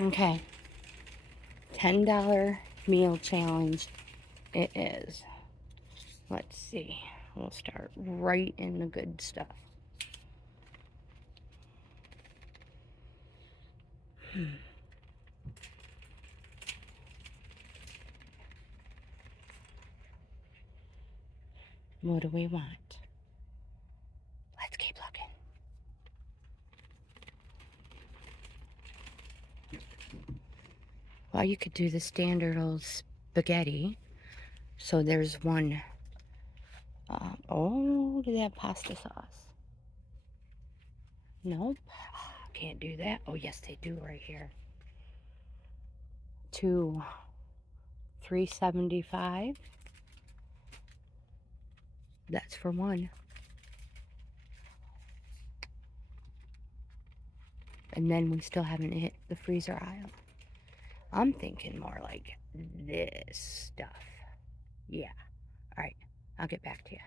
Okay. $10 meal challenge it is. Let's see. We'll start right in the good stuff. What do we want? Let's keep looking. Well, you could do the standard old spaghetti. So there's one. Oh, do they have pasta sauce? Nope. Can't do that. Oh, yes, they do right here. 375. That's for one. And then we still haven't hit the freezer aisle. I'm thinking more like this stuff. Yeah. All right. I'll get back to you.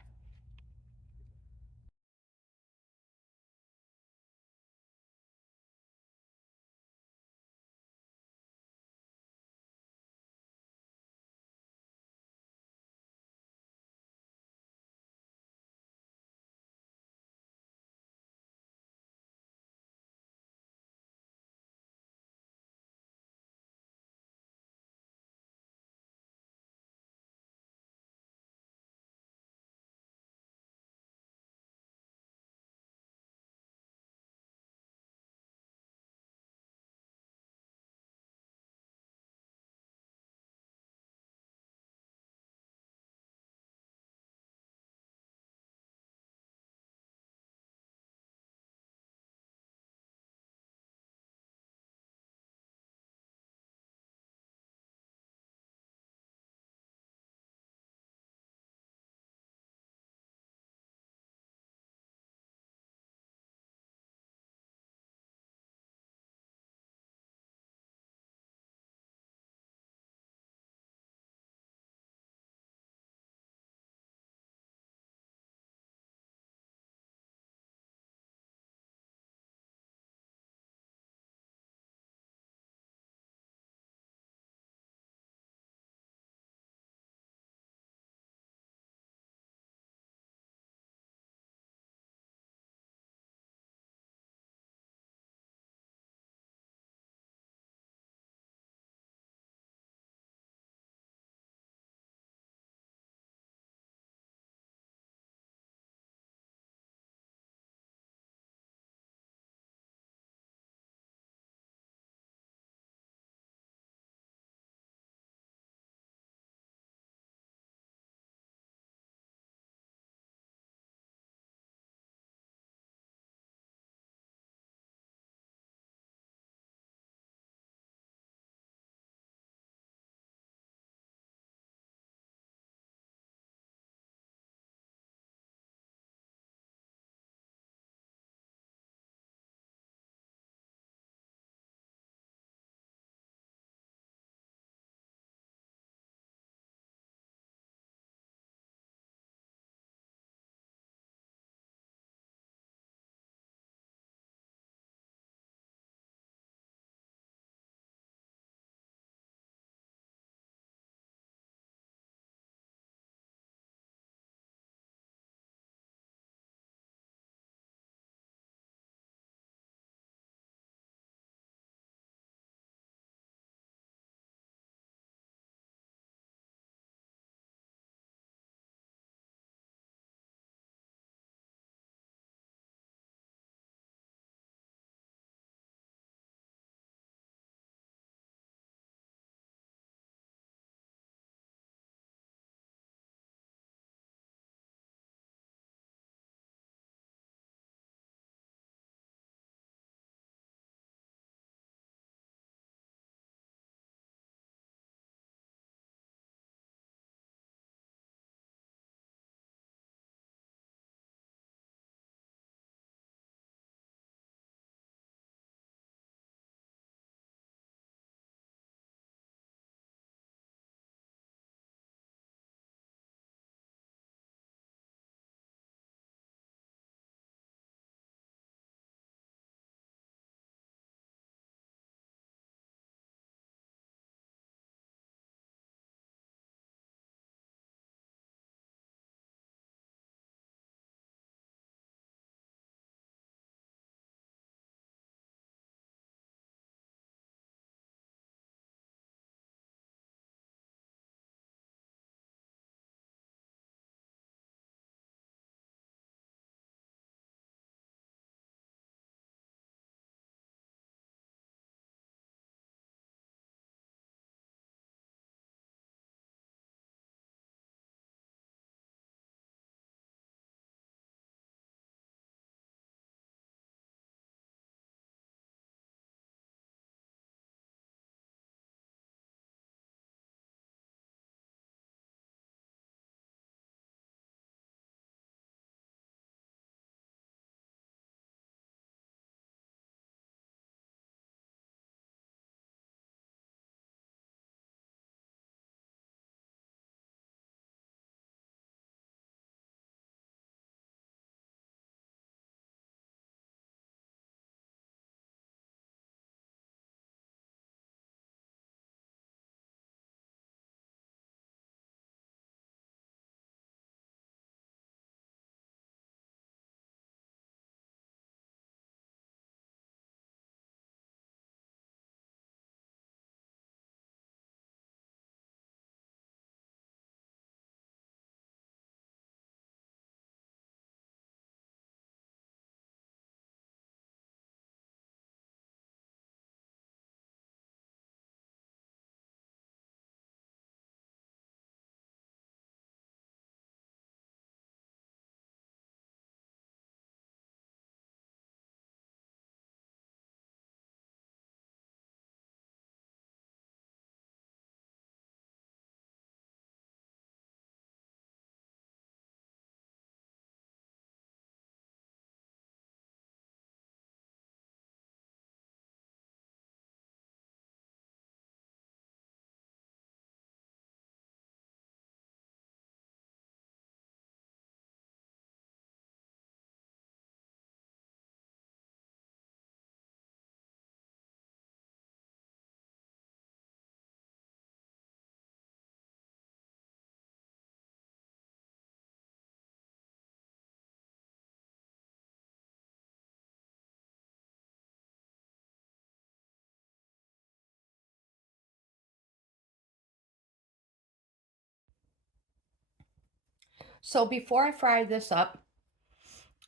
So before I fry this up,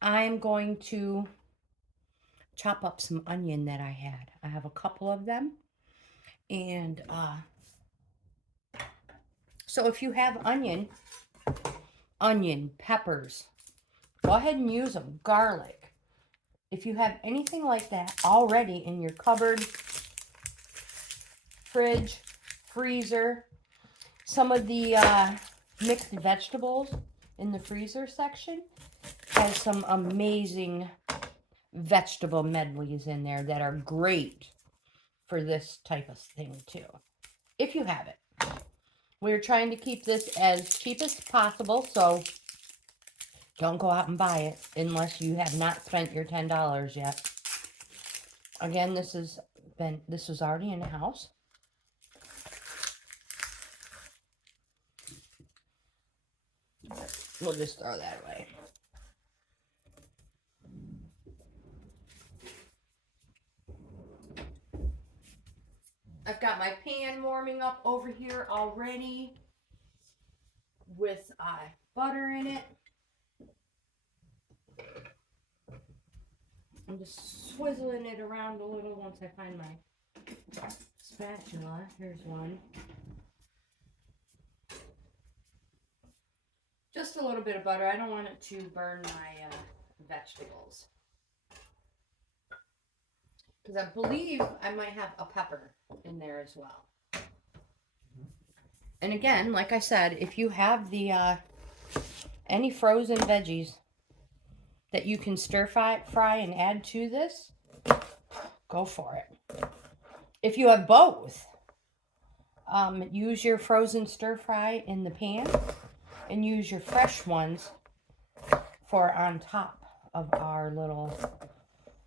I'm going to chop up some onion that I had. I have a couple of them. And so if you have onion, peppers, go ahead and use them. Garlic. If you have anything like that already in your cupboard, fridge, freezer, some of the mixed vegetables in the freezer section has some amazing vegetable medleys in there that are great for this type of thing too, if you have it. We're trying to keep this as cheap as possible, so don't go out and buy it unless you have not spent your $10 yet. Again, this was already in the house. We'll just throw that away. I've got my pan warming up over here already with butter in it. I'm just swizzling it around a little once I find my spatula. Here's one. Just a little bit of butter. I don't want it to burn my vegetables. Because I believe I might have a pepper in there as well. And again, like I said, if you have the any frozen veggies that you can stir fry and add to this, go for it. If you have both, use your frozen stir fry in the pan and use your fresh ones for on top of our little,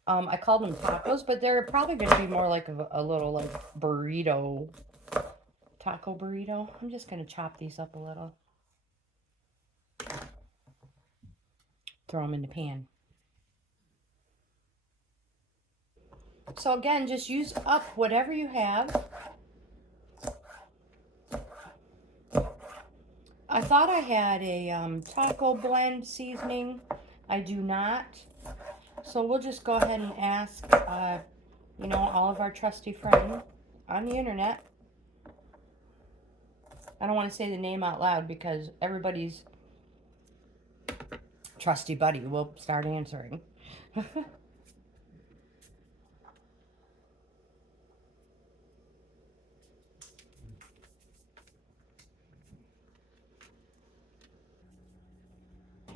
I call them tacos, but they're probably going to be more like a little like burrito, taco burrito. I'm just going to chop these up a little. Throw them in the pan. So again, just use up whatever you have. I thought I had a taco blend seasoning. I do not. So we'll just go ahead and ask, you know, all of our trusty friends on the internet. I don't want to say the name out loud because everybody's trusty buddy will start answering.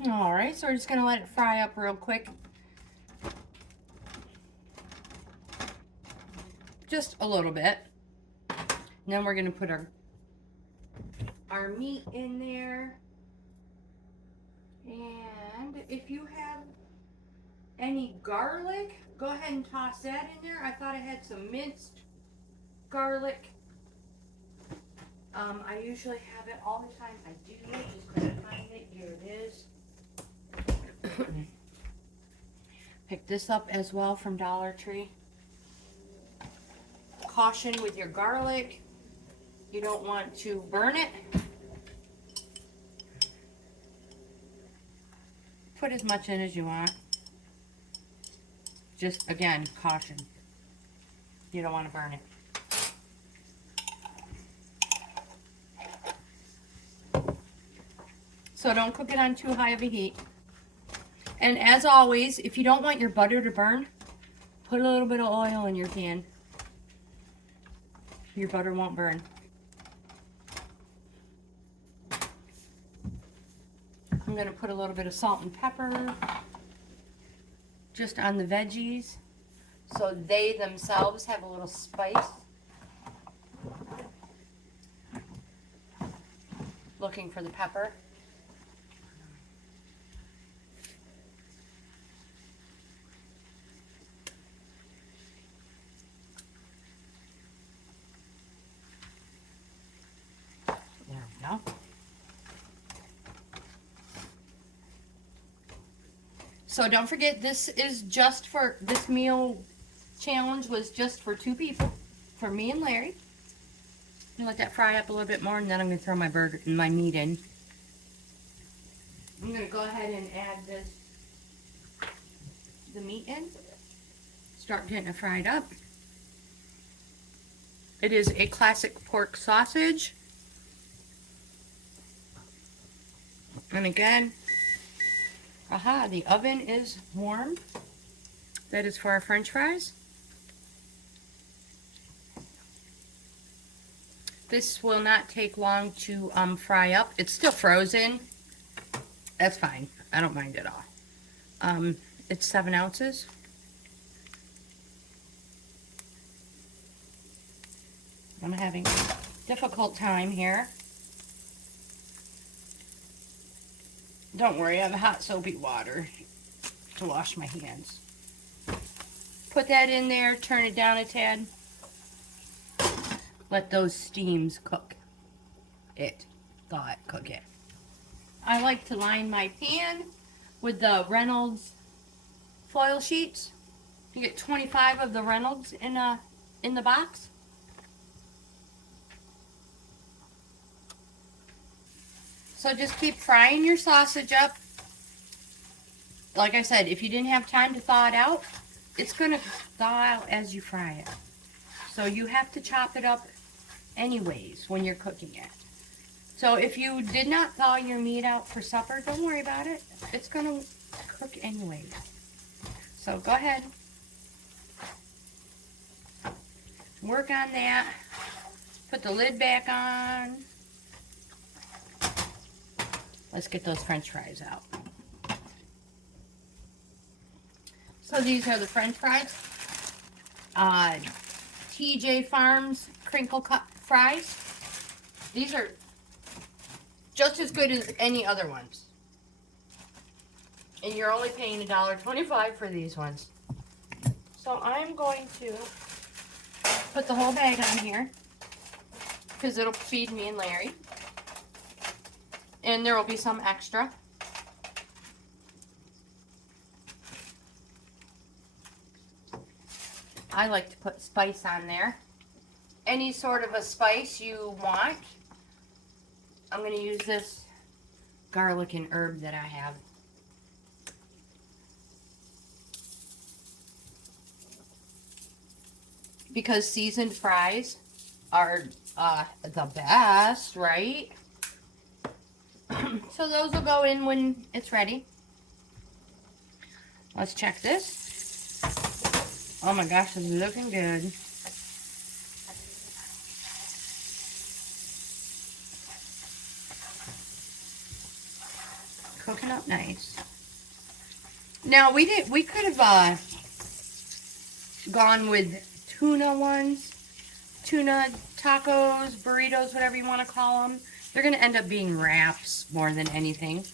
All right, so we're just going to let it fry up real quick. Just a little bit. And then we're going to put our meat in there. And if you have any garlic, go ahead and toss that in there. I thought I had some minced garlic. I usually have it all the time. I do. Just couldn't find it. Here it is. Pick this up as well from Dollar Tree. Caution with your garlic. You don't want to burn it. Put as much in as you want. Just, again, caution. You don't want to burn it. So don't cook it on too high of a heat. And as always, if you don't want your butter to burn, put a little bit of oil in your pan. Your butter won't burn. I'm going to put a little bit of salt and pepper just on the veggies so they themselves have a little spice. Looking for the pepper. There we go. So don't forget, this meal challenge was just for 2 people, for me and Larry. I'm gonna let that fry up a little bit more, and then I'm gonna throw my meat in. I'm going to go ahead and add the meat in. Start getting it fried up. It is a classic pork sausage. And again, aha, the oven is warm. That is for our French fries. This will not take long to fry up. It's still frozen. That's fine. I don't mind at all. It's 7 ounces. I'm having a difficult time here. Don't worry, I have hot soapy water to wash my hands. Put that in there, turn it down a tad. Let those steams cook it. Cook it. I like to line my pan with the Reynolds foil sheets. You get 25 of the Reynolds in the box. So just keep frying your sausage up. Like I said, if you didn't have time to thaw it out, it's going to thaw out as you fry it. So you have to chop it up anyways when you're cooking it. So if you did not thaw your meat out for supper, don't worry about it. It's going to cook anyways. So go ahead. Work on that. Put the lid back on. Let's get those French fries out. So these are the French fries. TJ Farms crinkle cut fries. These are just as good as any other ones. And you're only paying $1.25 for these ones. So I'm going to put the whole bag on here because it'll feed me and Larry. And there will be some extra. I like to put spice on there. Any sort of a spice you want. I'm going to use this garlic and herb that I have. Because seasoned fries are the best, right? So those will go in when it's ready. Let's check this. Oh my gosh, it's looking good. Cooking up nice. Now we could have gone with tuna ones, tuna tacos, burritos, whatever you want to call them. They're going to end up being wraps more than anything.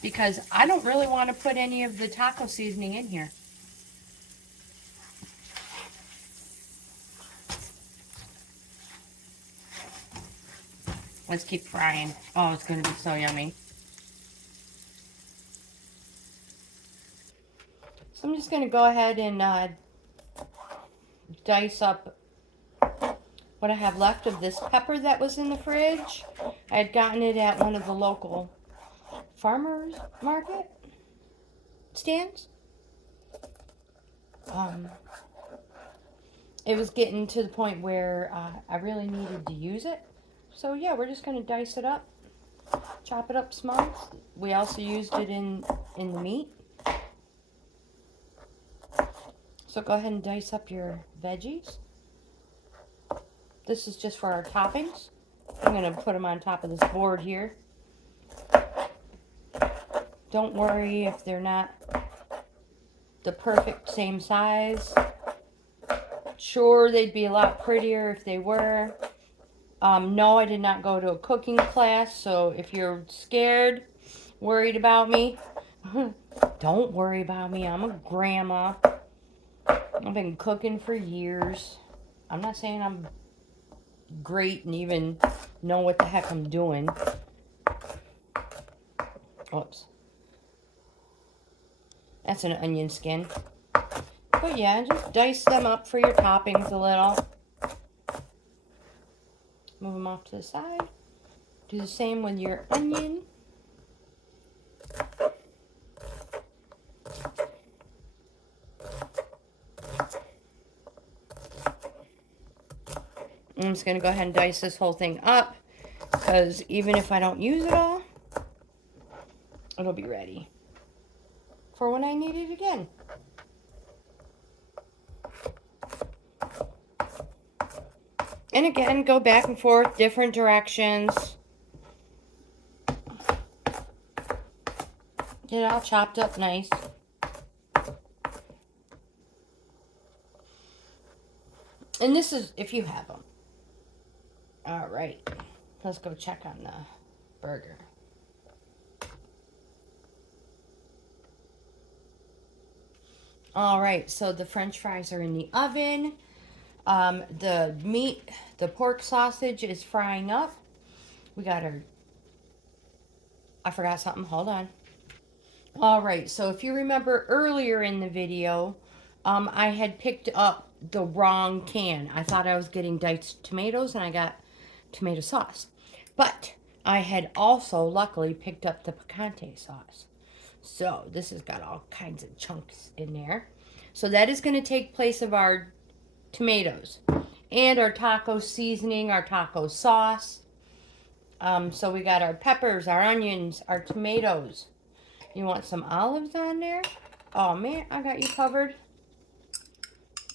Because I don't really want to put any of the taco seasoning in here. Let's keep frying. Oh, it's going to be so yummy. So I'm just going to go ahead and dice up what I have left of this pepper that was in the fridge. I had gotten it at one of the local farmers market stands. It was getting to the point where I really needed to use it. So yeah, we're just going to dice it up, chop it up small. We also used it in the meat. So go ahead and dice up your veggies. This is just for our toppings. I'm going to put them on top of this board here. Don't worry if they're not the perfect same size. Sure, they'd be a lot prettier if they were. No, I did not go to a cooking class, so if you're scared, worried about me, don't worry about me. I'm a grandma. I've been cooking for years. I'm not saying I'm great and even know what the heck I'm doing. Oops. That's an onion skin. But yeah, just dice them up for your toppings a little. Move them off to the side. Do the same with your onion. I'm just going to go ahead and dice this whole thing up, because even if I don't use it all, it'll be ready for when I need it again. And again, go back and forth, different directions. Get it all chopped up nice. And this is if you have them. All right, let's go check on the burger. All right, so the French fries are in the oven. The meat, the pork sausage is frying up. We got our, I forgot something, hold on. All right, so if you remember earlier in the video, I had picked up the wrong can. I thought I was getting diced tomatoes and I got tomato sauce. But I had also luckily picked up the picante sauce. So this has got all kinds of chunks in there. So that is going to take place of our tomatoes and our taco seasoning, our taco sauce. So we got our peppers, our onions, our tomatoes. You want some olives on there? Oh man, I got you covered.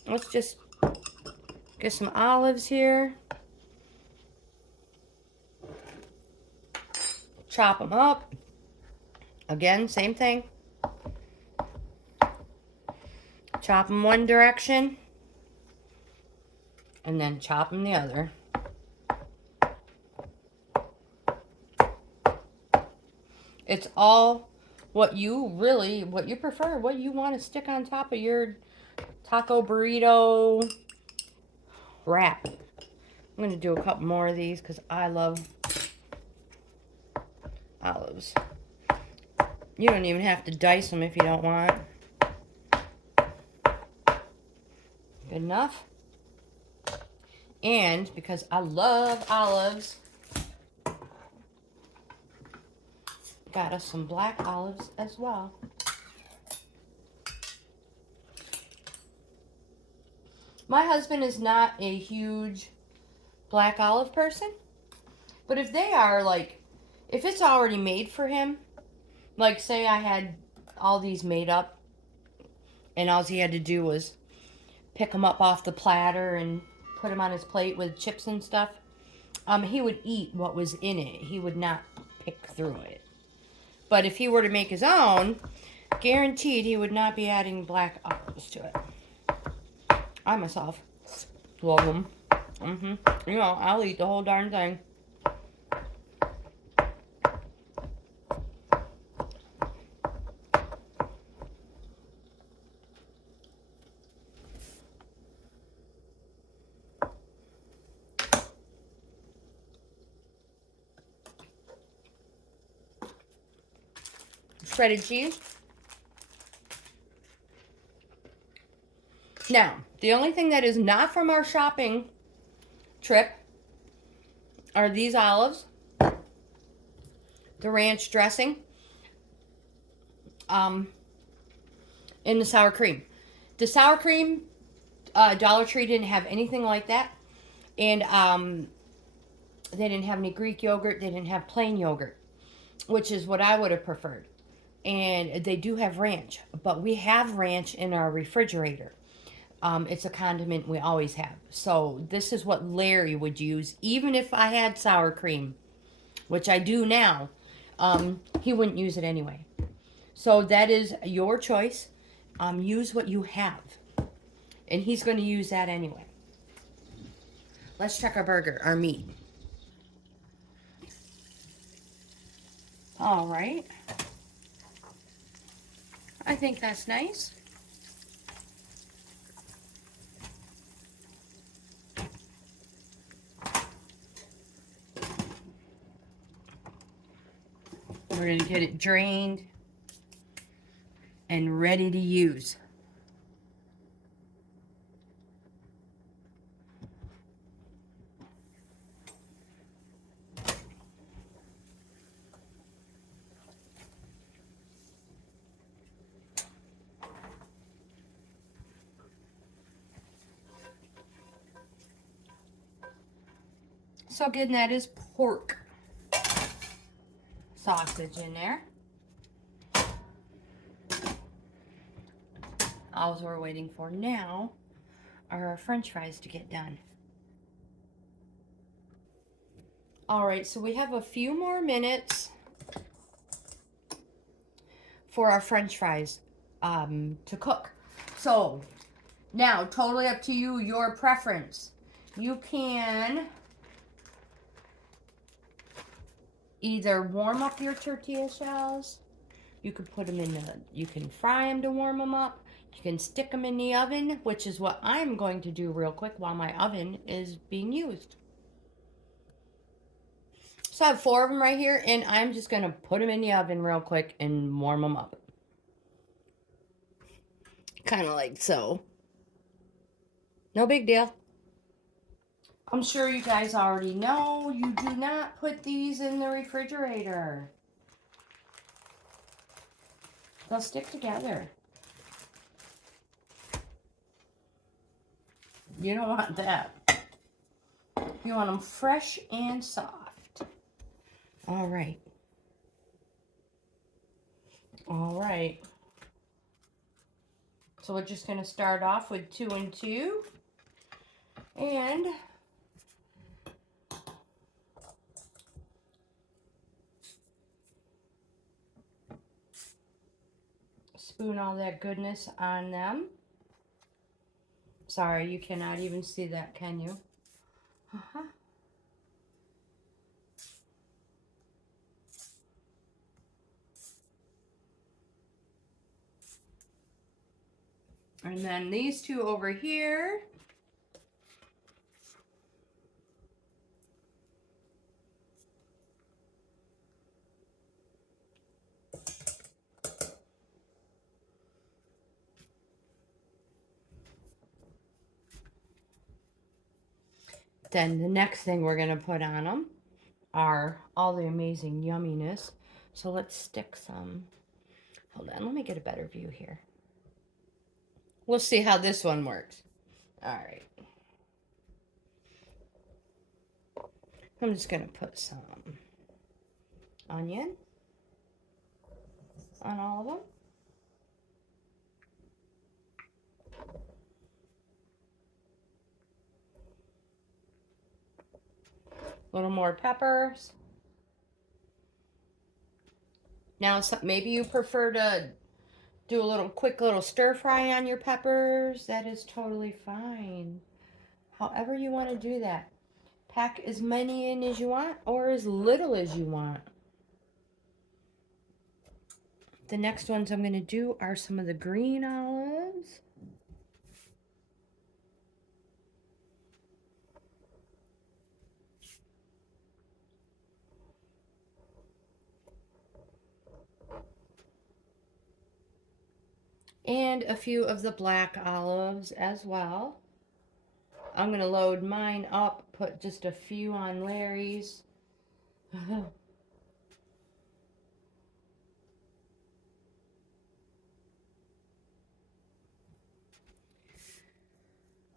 Let's just get some olives here. Chop them up. Again, same thing. Chop them one direction. And then chop them the other. It's all what you prefer, what you want to stick on top of your taco burrito wrap. I'm going to do a couple more of these because I love olives. You don't even have to dice them if you don't want. Good enough. And because I love olives, got us some black olives as well. My husband is not a huge black olive person, but if they are, like, if it's already made for him, like say I had all these made up and all he had to do was pick them up off the platter and put them on his plate with chips and stuff, he would eat what was in it. He would not pick through it. But if he were to make his own, guaranteed he would not be adding black olives to it. I myself love them. You know, I'll eat the whole darn thing. Shredded cheese. Now, the only thing that is not from our shopping trip are these olives, the ranch dressing, and the sour cream. The sour cream, Dollar Tree didn't have anything like that, and they didn't have any Greek yogurt. They didn't have plain yogurt, which is what I would have preferred. And they do have ranch, but we have ranch in our refrigerator. It's a condiment we always have. So this is what Larry would use, even if I had sour cream, which I do now. He wouldn't use it anyway. So that is your choice. Use what you have. And he's going to use that anyway. Let's check our burger, our meat. All right. I think that's nice. We're going to get it drained and ready to use. So again, that is pork sausage in there. All we're waiting for now are our French fries to get done. All right, so we have a few more minutes for our French fries to cook. So now, totally up to you, your preference. You can either warm up your tortilla shells. You could put them in you can fry them to warm them up. You can stick them in the oven, which is what I'm going to do real quick while my oven is being used. So I have 4 of them right here, and I'm just going to put them in the oven real quick and warm them up. Kind of like so. No big deal. I'm sure you guys already know you do not put these in the refrigerator. They'll stick together. You don't want that. You want them fresh and soft. All right. All right. So we're just going to start off with 2 and 2. And spoon all that goodness on them. Sorry, you cannot even see that, can you? And then these 2 over here. Then the next thing we're going to put on them are all the amazing yumminess. So let's stick some. Hold on, let me get a better view here. We'll see how this one works. All right. I'm just going to put some onion on all of them. A little more peppers. Now, maybe you prefer to do a little quick little stir fry on your peppers. That is totally fine. However you want to do that. Pack as many in as you want or as little as you want. The next ones I'm going to do are some of the green olives. And a few of the black olives as well. I'm going to load mine up, put just a few on Larry's.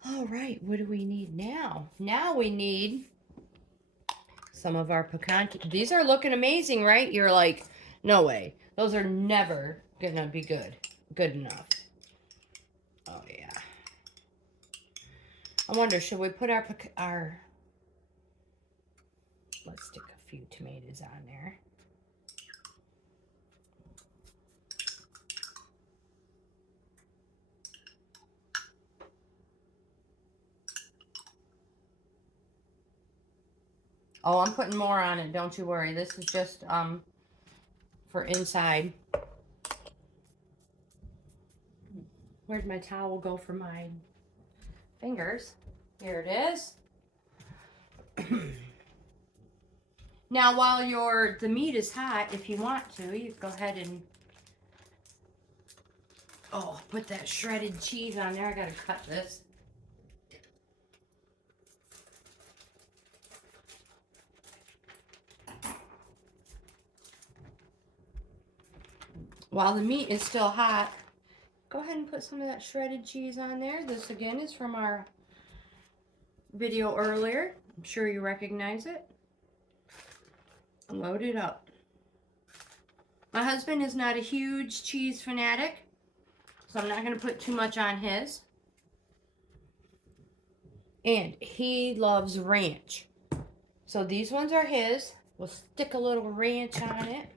All right, what do we need now? Now we need some of our pecan. These are looking amazing, right? You're like, no way. Those are never going to be good enough. Oh, yeah. I wonder, should we put our let's stick a few tomatoes on there. Oh, I'm putting more on it, don't you worry. This is just for inside. Where'd my towel go for my fingers? Here it is. Now, while the meat is hot, if you want to, you go ahead and put that shredded cheese on there. I gotta cut this. While the meat is still hot, go ahead and put some of that shredded cheese on there. This again is from our video earlier. I'm sure you recognize it. Load it up. My husband is not a huge cheese fanatic, so I'm not going to put too much on his. And he loves ranch. So these ones are his. We'll stick a little ranch on it.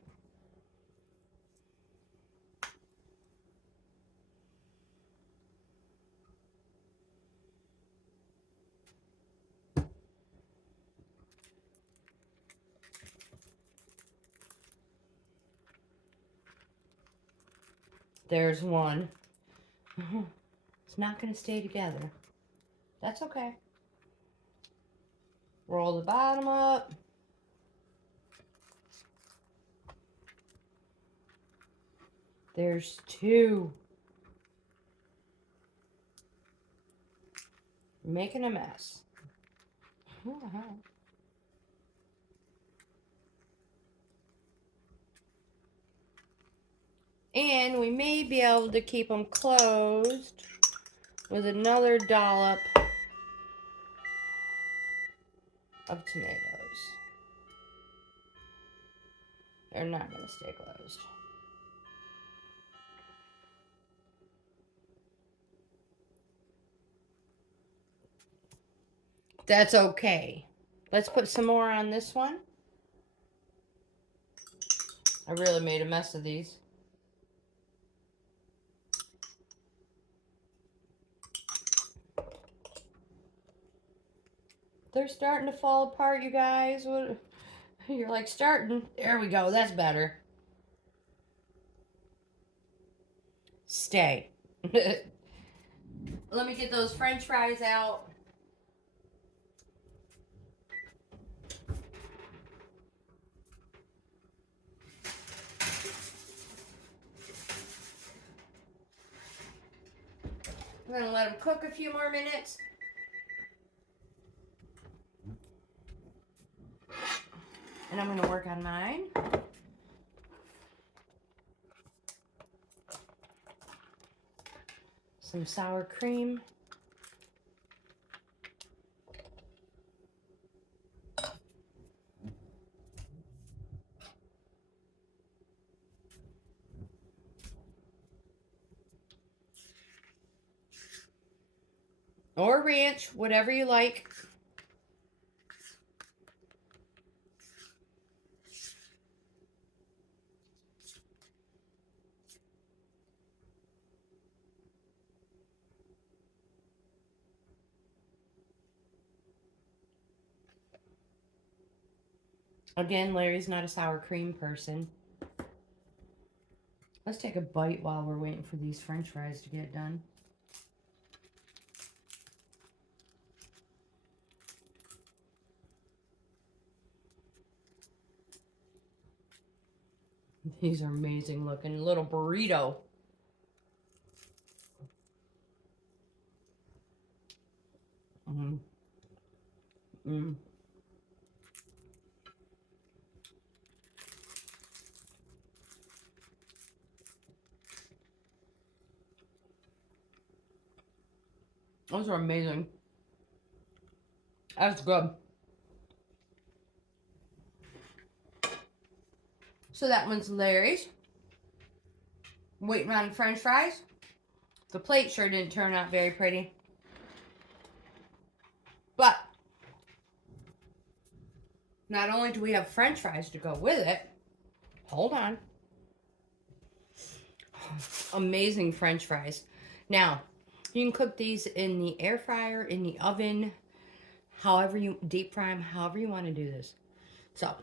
There's one. It's not going to stay together. That's okay. Roll the bottom up. There's two. Making a mess. And we may be able to keep them closed with another dollop of tomatoes. They're not going to stay closed. That's okay. Let's put some more on this one. I really made a mess of these. They're starting to fall apart, you guys. What? You're like starting. There we go. That's better. Stay. Let me get those French fries out. I'm going to let them cook a few more minutes. And I'm going to work on mine. Some sour cream. Or ranch, whatever you like. Again, Larry's not a sour cream person. Let's take a bite while we're waiting for these French fries to get done. These are amazing looking. Little burrito. Those are amazing. That's good. So that one's Larry's. Waiting on French fries. The plate sure didn't turn out very pretty. But not only do we have French fries to go with it, hold on. Amazing French fries. Now, you can cook these in the air fryer, in the oven, however you deep fry them, however you want to do this. So,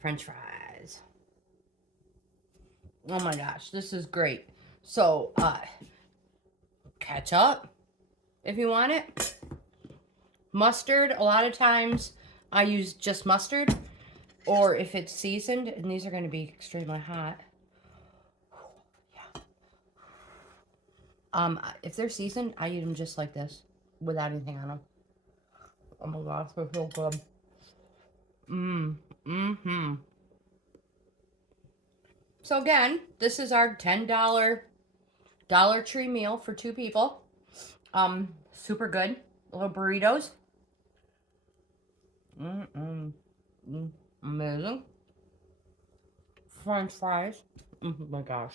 French fries. Oh my gosh, this is great. So, ketchup, if you want it. Mustard, a lot of times I use just mustard. Or if it's seasoned, and these are going to be extremely hot. Yeah. If they're seasoned, I eat them just like this, without anything on them. Oh my gosh, they're so good. So again, this is our $10 Dollar Tree meal for 2 people. Super good. Little burritos. Amazing. French fries. Oh my gosh.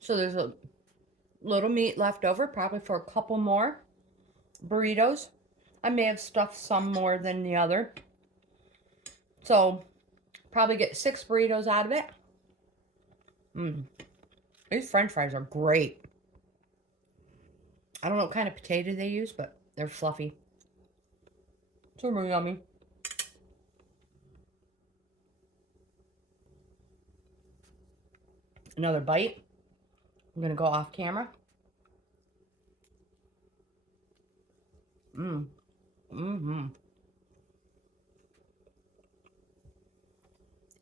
So there's a little meat left over, probably for a couple more burritos. I may have stuffed some more than the other. So probably get 6 burritos out of it. These French fries are great. I don't know what kind of potato they use, but they're fluffy. Super yummy. Another bite. I'm gonna go off camera.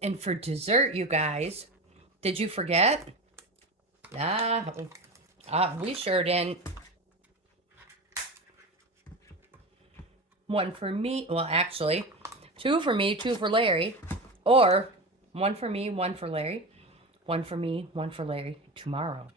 And for dessert, you guys, did you forget? We sure didn't. One for me. Well, actually, 2 for me, 2 for Larry. Or 1 for me, 1 for Larry. 1 for me, 1 for Larry tomorrow.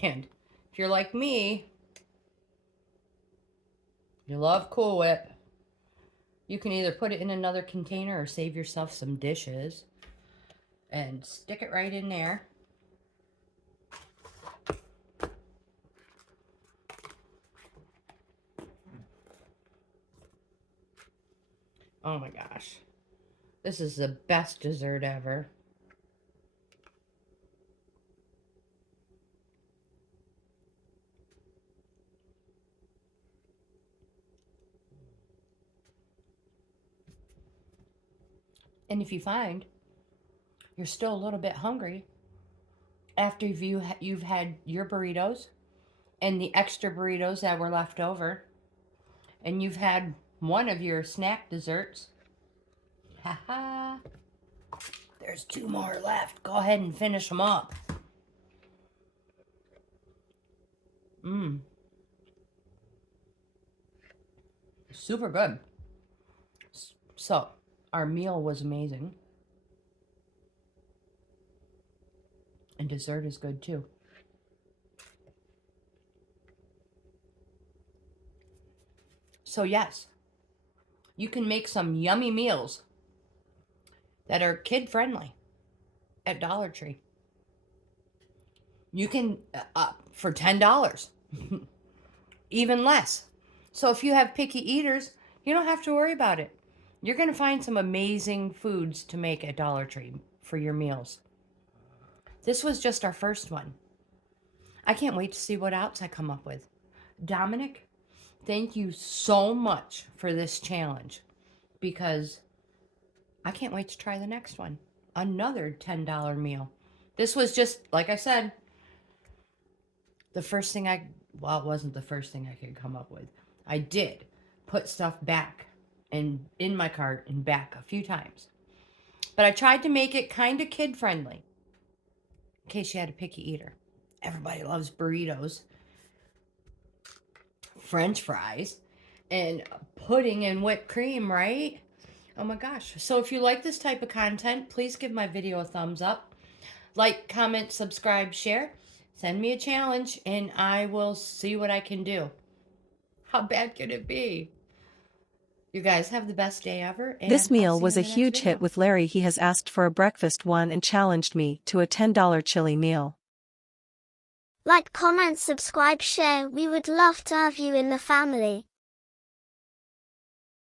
And if you're like me, you love Cool Whip, you can either put it in another container or save yourself some dishes and stick it right in there. Oh my gosh. This is the best dessert ever. And if you find you're still a little bit hungry after you've had your burritos and the extra burritos that were left over, and you've had one of your snack desserts, haha, there's 2 more left. Go ahead and finish them up. Super good. So, our meal was amazing. And dessert is good too. So yes, you can make some yummy meals that are kid friendly at Dollar Tree. You can, for $10, even less. So if you have picky eaters, you don't have to worry about it. You're going to find some amazing foods to make at Dollar Tree for your meals. This was just our first one. I can't wait to see what else I come up with. Dominic, thank you so much for this challenge, because I can't wait to try the next one. Another $10 meal. This was just, like I said, the first thing well, it wasn't the first thing I could come up with. I did put stuff back and in my cart and back a few times. But I tried to make it kind of kid friendly, in case you had a picky eater. Everybody loves burritos, French fries, and pudding and whipped cream, right? Oh my gosh. So if you like this type of content, please give my video a thumbs up. Like, comment, subscribe, share. Send me a challenge and I will see what I can do. How bad could it be? You guys have the best day ever. And this meal was a huge hit with Larry. He has asked for a breakfast one and challenged me to a $10 chili meal. Like, comment, subscribe, share. We would love to have you in the family.